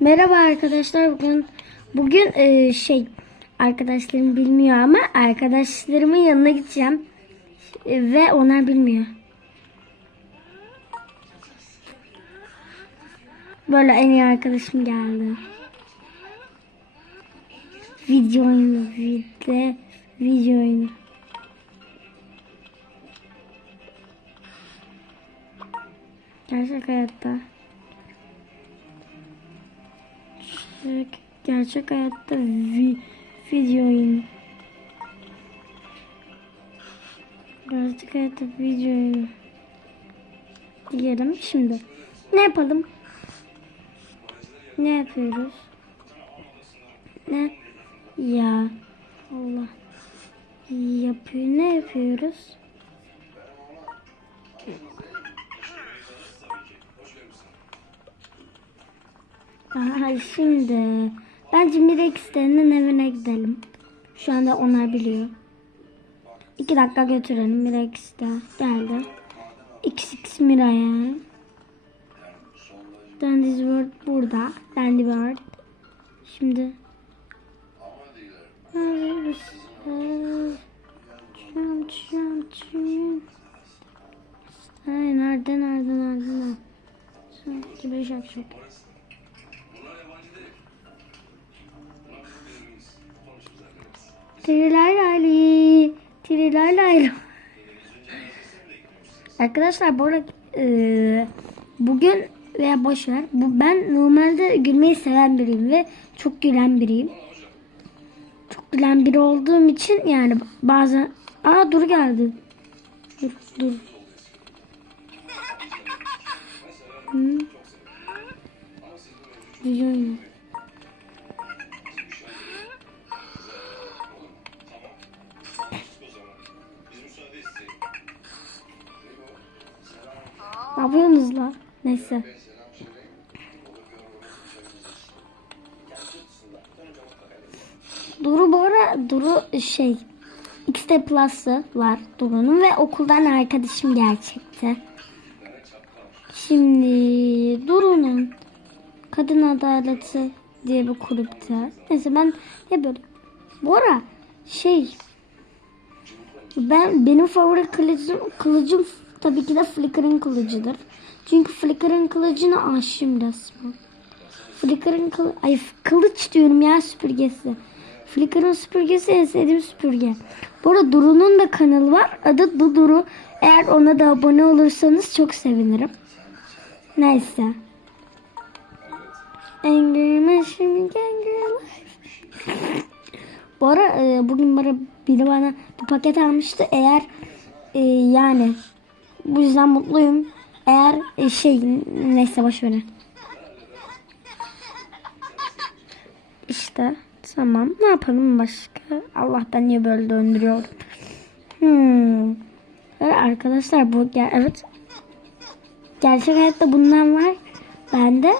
Merhaba arkadaşlar. Bugün bugün e, şey arkadaşlarım bilmiyor ama arkadaşlarımın yanına gideceğim E, ve onlar bilmiyor. Böyle en iyi arkadaşım geldi. Video oyunu, video, video oyunu. Gerçek hayatta. Gerçek, hayatta vi, video oyunu. Gerçek hayatta video oyunu. Diyelim şimdi. Ne yapalım? Ne yapıyoruz? Ne? Ya Allah. Yapıyor. Ne yapıyoruz? Aha, şimdi bence Mirex'lerin evine gidelim. Şu anda onlar biliyor. İki dakika götürelim Mirex de geldi. XX Mira yani. Dandy's World burada. Dandy World. Şimdi nerede nerede nerede nerede? Sanki beş akşam. Trilaylayli. Trilaylaylı. Arkadaşlar bu arada e, bugün veya boş ver. Bu ben normalde gülmeyi seven biriyim ve çok gülen biriyim. Çok gülen biri olduğum için yani bazen aa dur geldi. Dur dur. Güzel. Ne yapıyorsunuz la? Neyse. Duru bu ara Duru şey XT Plus'ı var Duru'nun ve okuldan arkadaşım gerçekti. Şimdi Duru'nun Kadın Adaleti diye bir kulüpte. Neyse ben ne böyle. Bu ara şey ben benim favori kılıcım, kılıcım tabii ki de Flicker'ın kılıcıdır. Çünkü Flicker'ın kılıcına aşığım resmen. Flicker'ın kılı ay kılıç diyorum ya süpürgesi. Flicker'ın süpürgesi en sevdiğim süpürge. Bu arada Duru'nun da kanalı var. Adı Duduru. Eğer ona da abone olursanız çok sevinirim. Neyse. Angry Machine Angry. Bu ara e, bugün bana biri bana bir paket almıştı. Eğer e, yani bu yüzden mutluyum. Eğer e, şey neyse boş verin. İşte tamam. Ne yapalım başka? Allah ben niye böyle döndürüyorum? Hmm. Arkadaşlar bu ger evet. Gerçek hayatta bundan var. Bende.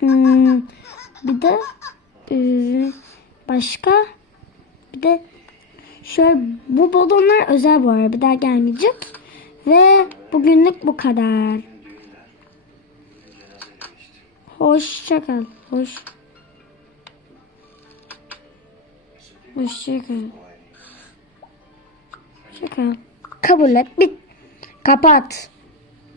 Hmm. Bir de e, başka bir de şöyle bu balonlar özel bu arada bir daha gelmeyecek. Ve bugünlük bu kadar. Hoşça kal. Hoş. Hoşça kal. Hoşça kal. Kabul et. Bit. Kapat.